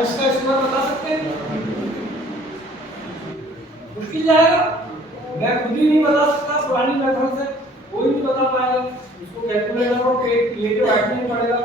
अब इसका स्क्वायर बता सकते हैं? मुश्किल जाएगा, मैं खुद ही नहीं बता सकता, पुरानी मेथड से कोई नहीं बता पाएगा, इसको कैलकुलेटर और लेके बैठना ही पड़ेगा।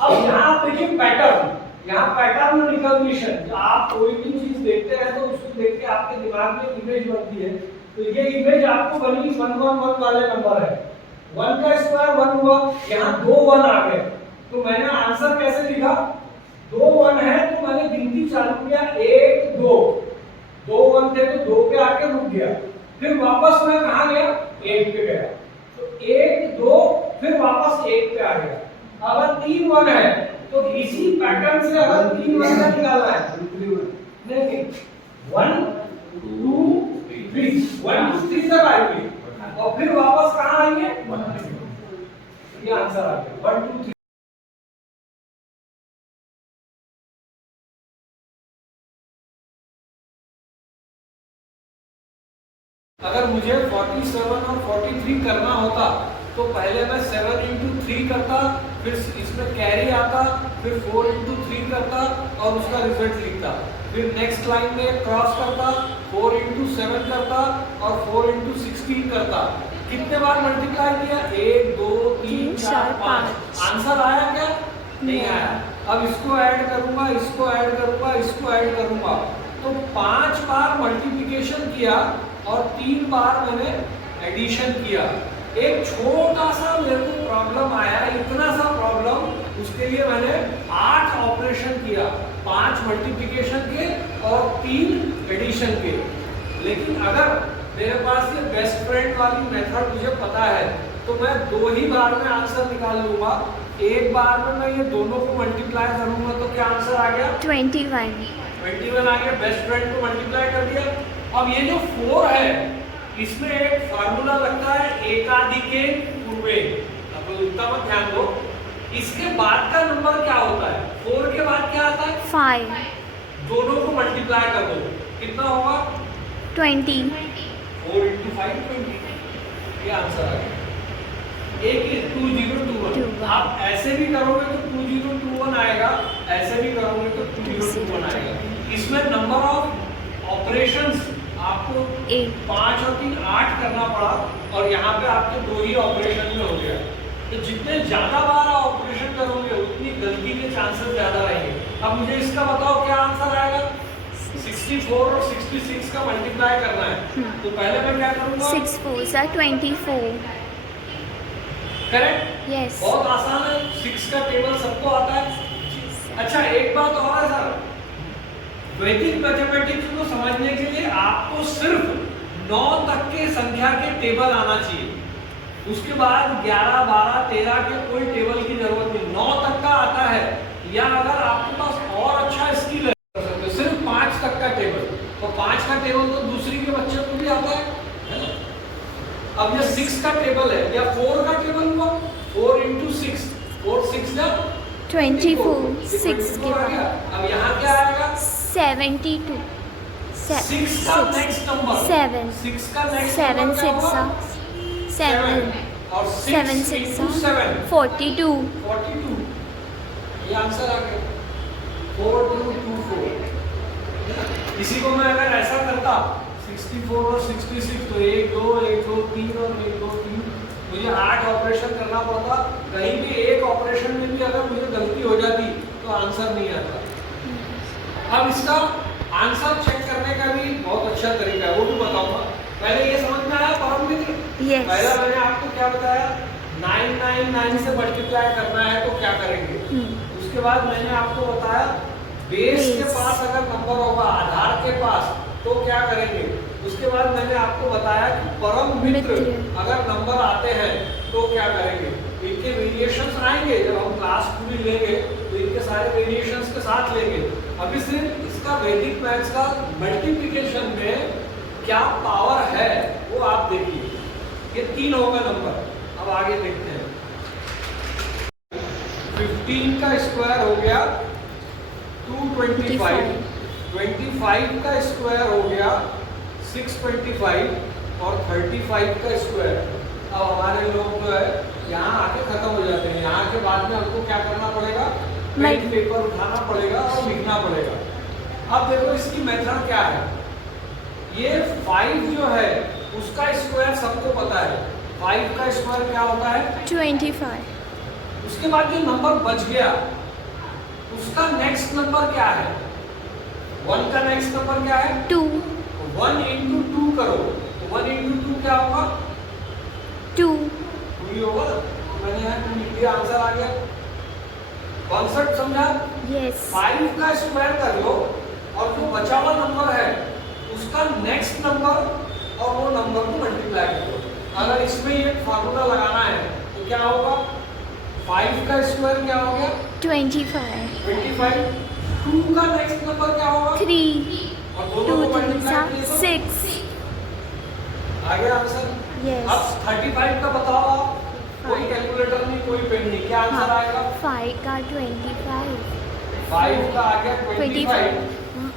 अब यहाँ आप देखिए पैटर्न, यहाँ पैटर्न रिकॉग्निशन, आप कोई भी चीज देखते हैं तो उसको देख के आपके दिमाग में इमेज बनती है, तो ये इमेज आपको बनी 111 वाले नंबर है, 1 का स्क्वायर 1 हुआ, यहाँ 2 1 आ गए, तो मैंने आंसर कैसे लिखा, 2 1 है तो मैंने गिनती चालू किया 1 2, 2 1 थे तो 2 पे आके रुक गया, फिर वापस मैं कहाँ गया 1 पे गया, तो 1 2 फिर वापस 1 पे आ गया। अगर 3 1 है तो इसी पैटर्न से अगर 3 1 का निकालना है, नहीं 1 2 3 1 2 3 तक आएंगे और फिर वापस कहाँ आएंगे, ये आंसर आ गया 1 2 3। अगर मुझे 47 और 43 करना होता तो पहले मैं 7 into 3 करता, फिर इसमें कैरी आता, फिर 4 into 3 करता और उसका रिजल्ट लिखता, फिर नेक्स्ट लाइन में क्रॉस करता, 4 into 7 करता और 4 into 16 करता। कितने बार मल्टीप्लाई किया, 1 2 3 4 5। आंसर आया क्या, नहीं आया। अब इसको ऐड करूंगा, इसको ऐड करूंगा, इसको ऐड करूंगा, तो 5 बार मल्टीप्लिकेशन किया और 3 बार मैंने एडिशन किया। एक छोटा सा मेरे को प्रॉब्लम आया, इतना सा प्रॉब्लम, उसके लिए मैंने 8 ऑपरेशन किया, 5 मल्टीप्लिकेशन के और 3 एडिशन के। लेकिन अगर मेरे पास ये बेस्ट फ्रेंड वाली मेथड मुझे पता है तो मैं 2 ही बार में आंसर निकाल लूंगा। एक बार में मैं ये दोनों को मल्टीप्लाई करूंगा तो क्या आंसर आ गया, 21 आ गया, बेस्ट फ्रेंड को मल्टीप्लाई कर दिया। अब ये जो 4 है इसमें एक फार्मूला लगता है एकाधिके पूर्वे, अब उतना मत ध्यान दो, इसके बाद का नंबर क्या होता है, 4 के बाद क्या आता है 5, दोनों को मल्टीप्लाई कर दो, कितना होगा 20, 4 into 5 20, ये आंसर आ गया। एक 2021, आप ऐसे भी करोगे तो 2021 आएगा, ऐसे भी करोगे तो 2021 आएगा। इसमें नंबर ऑफ ऑपरेशंस आपको 5 और 3 8 करना पड़ा और यहाँ पे आपके 2 ही ऑपरेशन में हो गया। तो जितने ज्यादा बार ऑपरेशन करोगे उतनी गलती के चांसेस ज्यादा रहेंगे। अब मुझे इसका बताओ क्या आंसर आएगा, 64 और 66 का मल्टीप्लाई करना है, तो पहले मैं क्या करूंगा, 6 4 are 24, करेक्ट, यस, बहुत आसान है, 6 का टेबल सबको आता है। अच्छा एक बात और है सर, वैदिक मैथमेटिक्स को समझने के लिए आपको सिर्फ 9 तक के संख्या के टेबल आना चाहिए, उसके बाद 11 12 13 के कोई टेबल की जरूरत नहीं, 9 तक का आता है, या अगर आपके पास और अच्छा स्किल है तो सिर्फ 5 तक का टेबल, तो 5 का टेबल तो दूसरी के बच्चे को भी आता है ना। अब ये 6 का टेबल है या 4 का टेबल हुआ, 4 into 6, 4 6 जा 24, 6 के बाद अब यहाँ क्या आएगा 72, 6 का नेक्स्ट नंबर 7, 6 का नेक्स्ट 7 नंबर 6 7 और 7 6 6 into 7 42, 42, ये आंसर आ गया 4224। इसी को मैं अगर ऐसा करता 64 और 66 तो 1 2 1 2 3 और 1 2 3, मुझे 8 ऑपरेशन करना पड़ता, कहीं भी एक ऑपरेशन में भी अगर मुझे गलती हो जाती तो आंसर नहीं आता। अब इसका आंसर चेक करने का भी बहुत अच्छा तरीका है, वो भी बताऊंगा। पहले ये समझ में आया परम मित्र, पहला मैंने आपको क्या बताया, 999 से मल्टीप्लाई करना है तो क्या करेंगे, उसके बाद मैंने आपको बताया बेस के पास अगर नंबर होगा, आधार के पास, तो क्या करेंगे, उसके बाद मैंने आपको बताया कि परम मित्र अगर नंबर आते हैं तो क्या करेंगे, इनके वेरिएशंस आएंगे, जब हम क्लास पूरी लेंगे तो इनके सारे वेरिएशंस के साथ लेंगे। अभी सिर्फ इसका वैदिक मैथ्स का मल्टीप्लिकेशन में क्या पावर है वो आप देखिए, ये 3 होगा नंबर। अब आगे देखते हैं, 15 का स्क्वायर हो गया 225, 25 का स्क्वायर हो गया 625 और 35 का स्क्वायर। अब हमारे लोग जो है यहाँ आके खत्म हो जाते हैं, यहाँ के बाद में हमको क्या करना पड़ेगा, पेन पेपर उठाना पड़ेगा और लिखना पड़ेगा। अब देखो इसकी मेथड क्या है। ये 5 जो है उसका स्क्वायर सबको पता है। 5 का स्क्वायर क्या होता है? 25. उसके बाद जो नंबर बच गया उसका नेक्स्ट नंबर क्या है? 1 का नेक्स्ट नंबर क्या है? 2. 1 इंटू 2 करो तो 1 इंटू 2 क्या होगा? 2. 2 ही होगा। तो मैंने यहाँ 2 लिख दिया, आंसर आ गया। कॉन्सेप्ट समझा? Yes. 5 का स्क्वायर कर लो और जो बचा हुआ नंबर है उसका नेक्स्ट नंबर और वो नंबर को मल्टीप्लाई करो। अगर इसमें ये फार्मूला लगाना है तो क्या होगा? 5 का स्क्वायर क्या हो गया? 25. 25। 2 का नेक्स्ट नंबर क्या होगा? 3. और दोनों 2 को 3 मल्टीप्लाई किए तो 6. आ गया आंसर। Yes. अब 35 का बताओ आप। कोई कैलकुलेटर नहीं, कोई पेन नहीं, क्या आंसर आएगा? 5 का 25. 5 का आ गया 25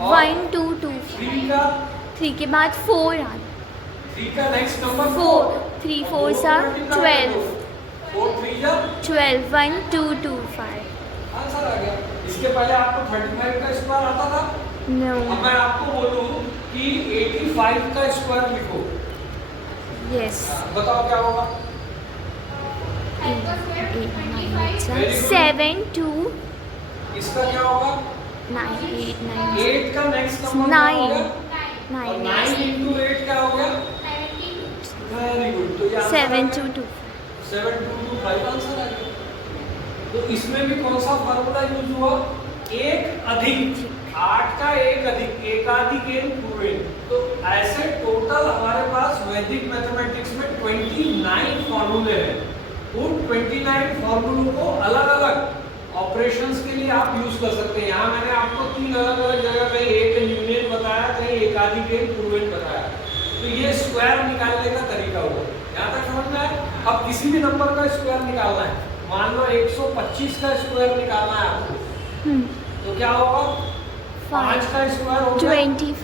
और 1 2 2. 3 का 3 के बाद 4 आ 3 का नेक्स्ट नंबर 4. 3 4 are 12. 4 3 जा 12. 1 2 2 5. आंसर आ गया। इसके पहले आपको 35 का स्क्वायर आता था। No. अब मैं आपको बोलूं कि 85 का स्क्वायर लिखो, Yes. बताओ क्या होगा? 7 2 इसका क्या होगा? 9 8 9 8 का नेक्स्ट नंबर क्या हो गया? 9 और 9 9 इंटू 8 क्या हो गया? Very good. तो ये 7 2 2. 7225 आंसर आ गया। तो इसमें भी कौन सा फार्मूला यूज हुआ? एक अधिक 8 का एक अधिक एकाधिक एन पूर्वेन। तो ऐसे टोटल हमारे पास वैदिक मैथमेटिक्स में 29 फॉर्मूले हैं। उन 29 फॉर्मूलों को अलग अलग ऑपरेशंस के लिए आप यूज कर सकते हैं। यहाँ मैंने आपको 3 अलग अलग जगह पे एक यूनियन बताया, कहीं एकाधिक एन पूर्वेन बताया। तो ये स्क्वायर निकालने का तरीका हुआ। यहाँ तक समझ में आया? अब किसी भी नंबर का स्क्वायर निकालना है, मान लो 125 का स्क्वायर निकालना है आपको, तो क्या होगा? 5 का स्क्वायर हो गया 25.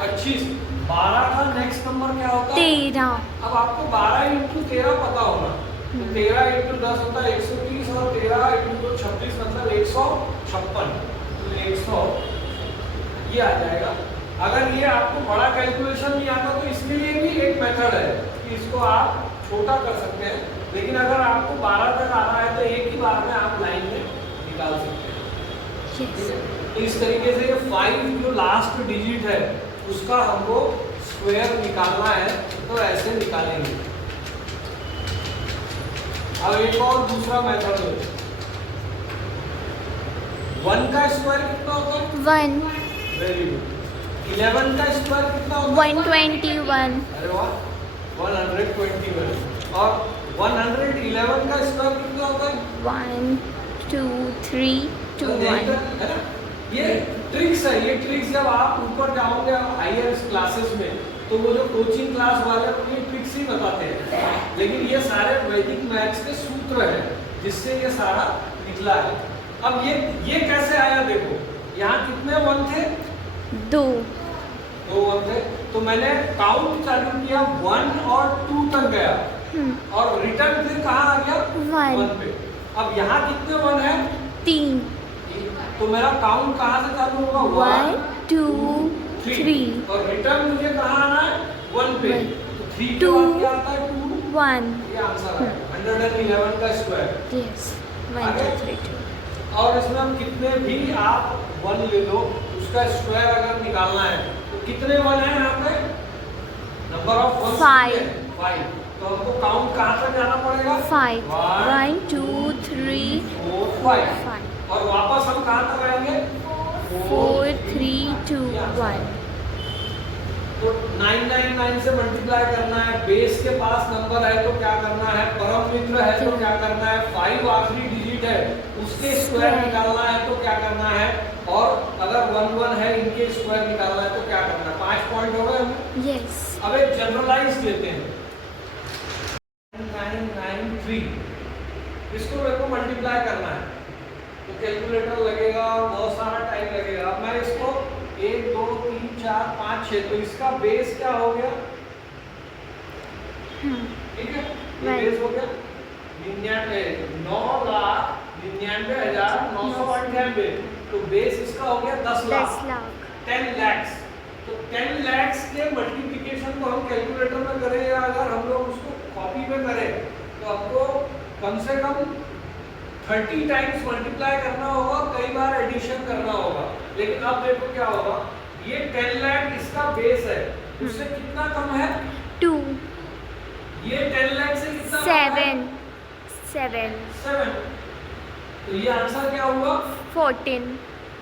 25। 12 का नेक्स्ट नंबर क्या होता है? 13. अब आपको 12 इंटू 13 पता होना। तो 13 इंटू 10 होता है 130 और 13 इंटू 26 मतलब 156। तो 100 ये आ जाएगा। अगर ये आपको बड़ा कैलकुलेशन नहीं आता तो इसके लिए भी एक मेथड है कि इसको आप छोटा कर सकते हैं, लेकिन अगर आपको 12 तक आ रहा है तो एक ही बार में आप लाइन में निकाल सकते हैं। Yes. तो इस तरीके से ये 5 जो लास्ट डिजिट है उसका हमको स्क्वायर निकालना है, तो ऐसे निकालेंगे। अब एक और दूसरा मेथड है। 1 का स्क्वायर कितना होता है? 1. Very good. 11 का स्क्वायर कितना होता है? 121. अरे वाह, 121। और 111 का स्क्वायर कितना होता है? 1 2 3 2 1. है ना? ये ट्रिक्स है। ये ट्रिक्स जब आप ऊपर जाओगे हायर क्लासेस में तो वो जो कोचिंग क्लास वाले ये ट्रिक्स ही बताते हैं, लेकिन ये सारे वैदिक मैथ्स के सूत्र हैं जिससे ये सारा निकला है। अब ये कैसे आया देखो, यहाँ कितने 1 थे? 2. 2 1 थे। तो मैंने काउंट चालू किया 1 और 2 तक गया और रिटर्न फिर कहाँ आ गया? 1 पे। अब यहाँ कितने 1 है? 3. तो मेरा काउंट कहाँ से चालू होगा? 1 2 3 और रिटर्न मुझे कहाँ आना है? 1 पे। तो 3 के 2 बाद क्या आता है? 2। 1. ये आंसर है 111 का स्क्वायर। Yes. 1 2 3 2. और इसमें हम कितने भी आप 1 ले लो, उसका स्क्वायर अगर निकालना है तो कितने 1 है यहाँ पे? Number of 1 5. 5। तो हमको काउंट कहाँ तक जाना पड़ेगा? 5. 1 2 3 4 5। 5. और वापस हम कहाँ तक आएंगे? 4 3 2 1. तो 999 से मल्टीप्लाई करना है। बेस के पास नंबर है तो क्या करना है? परम मित्र है तो क्या करना है? 5 आखिरी डिजिट है उसके स्क्वायर निकालना है तो क्या करना है? और अगर 1 1 है इनके स्क्वायर निकालना है तो क्या करना है? 5 पॉइंट हो गए हमें। Yes. अब एक जनरलाइज लेते हैं 993, इसको मेरे को मल्टीप्लाई करना है तो कैलकुलेटर लगेगा और बहुत सारा टाइम लगेगा। अब मैं इसको 1 2 3 4 5 6, तो इसका बेस क्या हो गया? ठीक है, ये बेस हो गया 9,99,998। तो बेस इसका हो गया 10 लाख। 10 लाख. 10 lakhs। तो 10 lakhs के मल्टीप्लिकेशन को हम कैलकुलेटर में करें या अगर हम लोग उसको कॉपी में करें तो हमको कम से कम 30 टाइम्स मल्टीप्लाई करना होगा, कई बार एडिशन करना होगा। लेकिन अब देखो क्या होगा, ये 10 लाख इसका बेस है, उससे कितना कम है 2 ये 10 लाख से कितना कम है? 7। तो ये आंसर क्या हुआ 14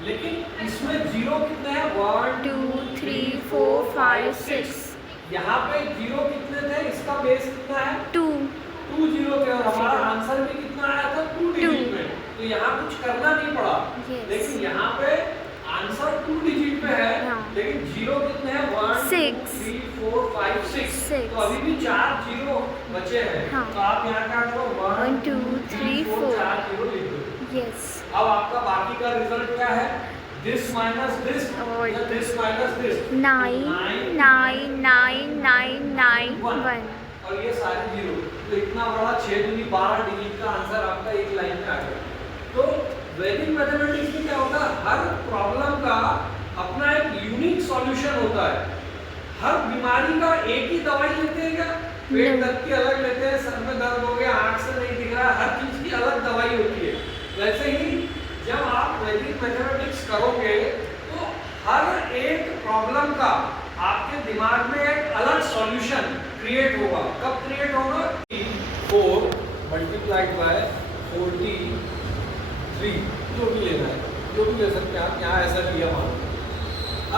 लेकिन इसमें जीरो कितने हैं 1 2 3 4 5 6 यहाँ पे जीरो कितने थे, इसका बेस कितना है 2 2 जीरो थे और हमारा आंसर भी कितना आया था 2 डिजिट में। तो यहाँ कुछ करना नहीं पड़ा। Yes. लेकिन यहाँ पे आंसर 2 डिजिट में है हाँ. लेकिन जीरो कितने हैं 1 2 Six. 3 4 5 6 Six. तो अभी भी 4 जीरो बचे हैं। हाँ. तो आप यहाँ क्या करो 1 2 3 4 4 जीरो लिख दो। yes अब आपका बाकी का रिजल्ट क्या है, दिस माइनस दिस और या दिस माइनस दिस 9 9 9 9 9 1 और ये सारे जीरो। तो इतना बड़ा 6 दूनी 12 डिजिट का आंसर आपका एक लाइन में आ गया। तो वैदिक मैथमेटिक्स में क्या होता है, हर प्रॉब्लम का अपना एक यूनिक सॉल्यूशन होता है। हर बीमारी का एक ही दवाई लेते हैं क्या, पेट दर्द की अलग लेते हैं, सर में दर्द हो गया, आंख से नहीं दिख रहा, हर चीज की अलग दवाई होती है। वैसे ही जब आप वैदिक मैथमेटिक्स करोगे तो हर एक प्रॉब्लम का आपके दिमाग में एक अलग सॉल्यूशन क्रिएट होगा। कब क्रिएट होगा 4 मल्टीप्लाइड बाय 43 जो भी लेना है, जो भी ले सकते हैं आप, यहाँ ऐसा लिया मान।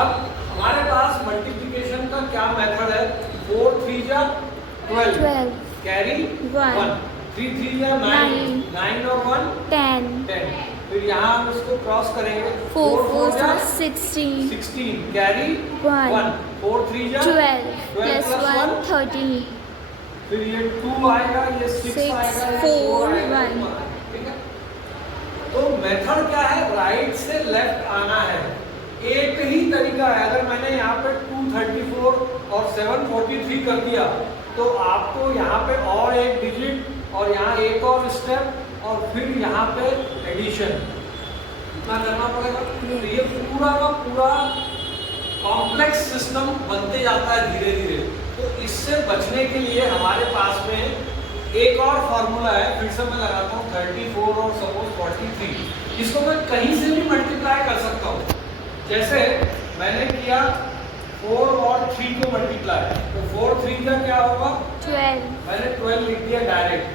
अब हमारे पास मल्टीप्लिकेशन का क्या मेथड है, 4 3 जा 12 कैरी 1 3 3 जा 9 9 और 1 10 फिर यहाँ हम इसको क्रॉस करेंगे 4 4 16 16 कैरी 1 4 3 जा 12 12 plus 1 13 फिर ये 2 आएगा, ये 6 6 आएगा, ये 4 4 आएगा, 1 ठीक है। तो मेथड क्या है, राइट से लेफ्ट आना है। एक ही तरीका है, अगर मैंने यहाँ पे 234 और 743 कर दिया तो आपको यहाँ पे और एक डिजिट और यहाँ एक और स्टेप और फिर यहाँ पे एडिशन इतना करना पड़ेगा। तो ये पूरा का पूरा कॉम्प्लेक्स सिस्टम बनते जाता है धीरे धीरे। तो इससे बचने के लिए हमारे पास में एक और फॉर्मूला है, फिर से मैं लगाता हूँ 34 और सपोज 43। इसको मैं कहीं से भी मल्टीप्लाई कर सकता हूँ। जैसे मैंने किया 4 और 3 को मल्टीप्लाई, तो 4 3 का क्या होगा 12 मैंने 12 लिख दिया डायरेक्ट।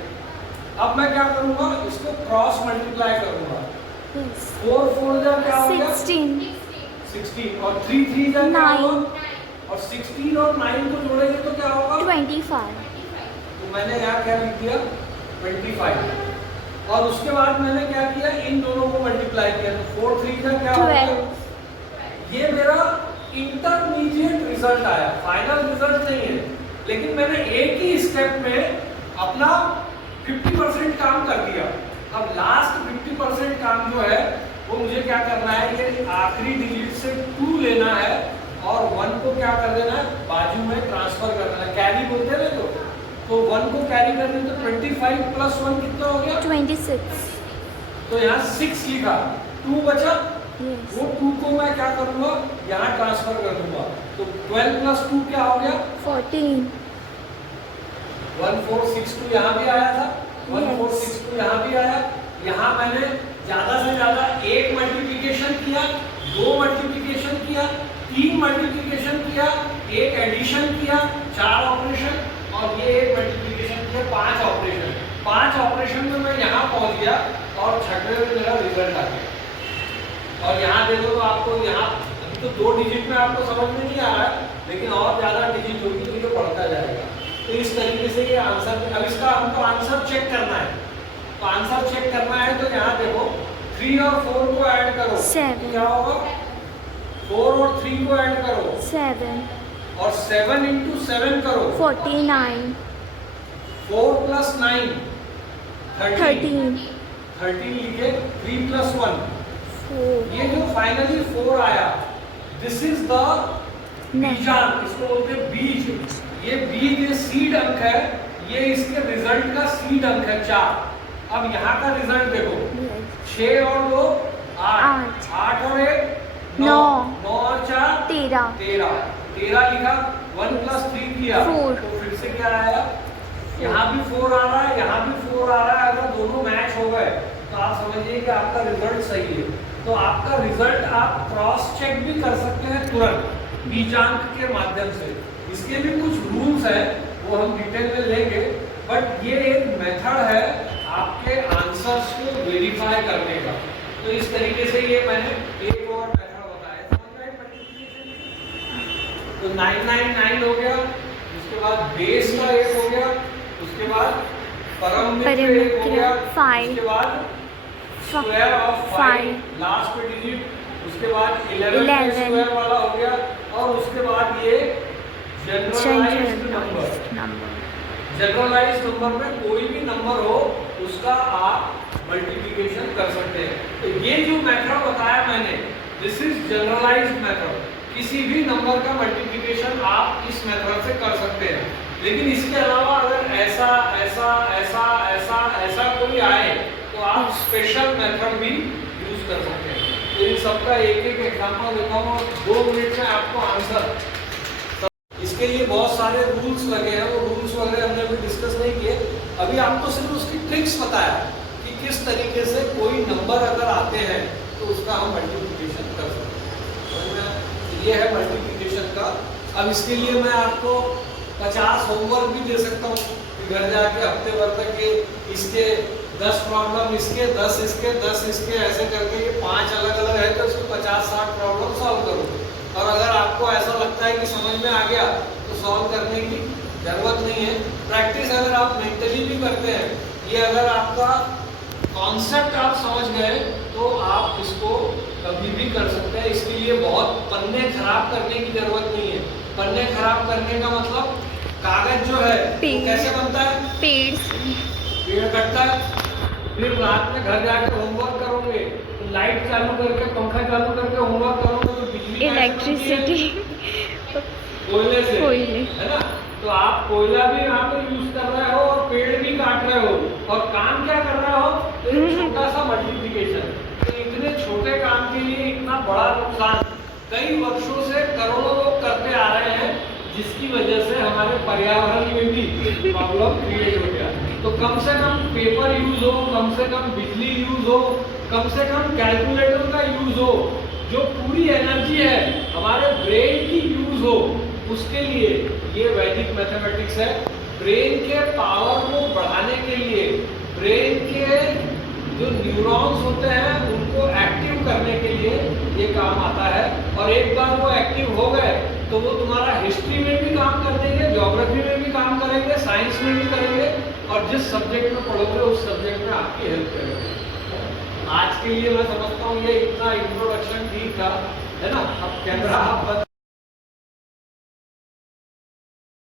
अब मैं क्या करूंगा, इसको क्रॉस मल्टीप्लाई करूंगा। yes 4 4 जा क्या हो गया 16 और 3 3 जा क्या 9 होगा, और 16 और 9 को जोड़ेंगे तो क्या होगा 25 तो मैंने यहाँ क्या लिख दिया 25। और उसके बाद मैंने क्या किया, इन दोनों को मल्टीप्लाई किया तो 4 3 का क्या होगा 12 ये मेरा इंटरमीडिएट रिजल्ट आया, फाइनल रिजल्ट नहीं है। लेकिन मैंने एक ही स्टेप में अपना 50% काम कर दिया। अब लास्ट 50% काम जो है वो मुझे क्या करना है, ये आखिरी डिजिट से 2 लेना है और 1 को क्या कर देना है, बाजू में ट्रांसफर कर देना है। कैरी बोलते हैं ना, तो 1 को कैरी कर दें तो 25 प्लस 1 कितना हो गया 26 तो यहाँ 6 लिखा, 2 बचा, yes वो 2 को मैं क्या करूंगा यहाँ ट्रांसफर कर दूंगा। तो 12 प्लस 2 क्या हो गया 14 1462 यहाँ भी आया था, 1462 यहाँ भी आया। यहाँ मैंने ज्यादा से ज्यादा एक मल्टीप्लिकेशन किया, 2 मल्टीप्लिकेशन किया, 3 मल्टीप्लिकेशन किया, एक एडिशन किया, 4 ऑपरेशन, और ये एक मल्टीप्लिकेशन किया, 5 ऑपरेशन। 5 ऑपरेशन में मैं यहाँ पहुँच गया और छठवें में मेरा रिजल्ट आ गया। और यहाँ देखो तो आपको यहाँ अभी तो 2 डिजिट में आपको समझ में नहीं आ रहा है, लेकिन और ज्यादा डिजिट होगी तो ये बढ़ता जाएगा। तो इस तरीके से ये आंसर, अब इसका हमको आंसर चेक करना है। तो आंसर चेक करना है तो यहाँ देखो 3 और 4 को ऐड करो, 7 तो क्या होगा 4 और 3 को ऐड करो 7 और 7 इंटू 7 करो 49 4 प्लस 9 13 13 लिखे, 3 प्लस 1 4 ये जो फाइनली 4 आया, दिस इज द बीजांक, इसको बोलते हैं बीज। ये बीज, ये सीड अंक है, ये इसके रिजल्ट का सीड अंक है 4। अब यहाँ का रिजल्ट देखो, 6 और 2 8 8 और 1 9 9 और 4 13 लिखा, 1 + 3 किया 4। तो फिर से क्या आया, यहाँ भी 4 आ रहा है, यहाँ भी 4 आ रहा है। अगर दोनों मैच हो गए तो आप समझिए कि आपका रिजल्ट सही है। तो आपका रिजल्ट आप क्रॉस चेक भी कर सकते हैं तुरंत बीजांक के माध्यम से। इसके भी कुछ रूल्स हैं, वो हम डिटेल में लेंगे, बट ये एक मेथड है आपके आंसर्स को वेरीफाई करने का। तो इस तरीके से ये मैंने एक और मेथड बताया, समझ में मल्टीप्लिकेशन। तो 999 हो गया, उसके बाद बेस का 1 हो गया, उसके बाद परम मित्र 1 हो गया, 5, उसके बाद स्क्वायर ऑफ 5 लास्ट में डिजिट, उसके बाद 11 का स्क्वायर वाला हो गया, और उसके बाद ये जनरलाइज्ड नंबर। जनरलाइज्ड नंबर में कोई भी नंबर हो उसका आप मल्टीप्लिकेशन कर सकते हैं। तो ये जो मेथड बताया मैंने, दिस इज जनरलाइज्ड मेथड। किसी भी नंबर का मल्टीप्लिकेशन आप इस मेथड से कर सकते हैं। लेकिन इसके अलावा अगर ऐसा ऐसा ऐसा ऐसा ऐसा कोई आए तो आप स्पेशल मेथड भी यूज कर सकते हैं। तो इन सबका एक एक एग्जांपल देता हूँ, 2 मिनट में आपको आंसर। इसके लिए बहुत सारे रूल्स लगे हैं, वो रूल्स वगैरह हमने अभी डिस्कस नहीं किए। अभी आपको सिर्फ उसकी ट्रिक्स बताया कि किस तरीके से कोई नंबर अगर आते हैं तो उसका हम मल्टीप्लिकेशन कर सकते हैं। ये है मल्टीप्लिकेशन का। अब इसके लिए मैं आपको 50 होमवर्क भी दे सकता हूँ कि घर जाके हफ्ते भर तक के इसके 10 प्रॉब्लम इसके, 10 इसके, 10 इसके, ऐसे करके ये 5 अलग अलग है तो इसको 50-60 प्रॉब्लम सॉल्व करो। और अगर आपको ऐसा लगता है कि समझ में आ गया तो सॉल्व करने की जरूरत नहीं है। प्रैक्टिस अगर आप मेंटली भी करते हैं, ये अगर आपका कॉन्सेप्ट आप समझ गए तो आप इसको कभी भी कर सकते हैं। इसके लिए बहुत पन्ने खराब करने की जरूरत नहीं है। पन्ने खराब करने का मतलब कागज जो है वो कैसे बनता है, पेड़ कटता है, फिर रात में घर जाके होमवर्क करोगे तो लाइट चालू करके पंखा चालू करके होमवर्क करोगे तो बिजली इलेक्ट्रिसिटी कोयले से, कोयले, है ना। तो आप कोयला भी यहाँ पे यूज कर रहे हो और पेड़ भी काट रहे हो, और काम क्या कर रहे हो, एक छोटा सा मल्टीप्लिकेशन। तो इतने छोटे काम के लिए इतना बड़ा नुकसान कई वर्षों से करोड़ों लोग करते आ रहे हैं, जिसकी वजह से हमारे पर्यावरण में भी प्रॉब्लम क्रिएट हो गया। तो कम से कम पेपर यूज हो, कम से कम बिजली यूज हो, कम से कम कैलकुलेटर का यूज हो, जो पूरी एनर्जी है हमारे ब्रेन की यूज हो, उसके लिए ये वैदिक मैथमेटिक्स है। ब्रेन के पावर को बढ़ाने के लिए, ब्रेन के जो न्यूरॉन्स होते हैं उनको एक्टिव करने के लिए ये काम आता है। और एक बार वो एक्टिव हो गए तो वो तुम्हारा हिस्ट्री में भी काम कर देंगे, ज्योग्राफी में भी काम करेंगे, साइंस में भी करेंगे, और जिस सब्जेक्ट में पढ़ोगे उस सब्जेक्ट में आपकी हेल्प करेंगे। आज के लिए मैं समझता हूँ ये इतना इंट्रोडक्शन ठीक था, है ना। अब कैमरा आप बंद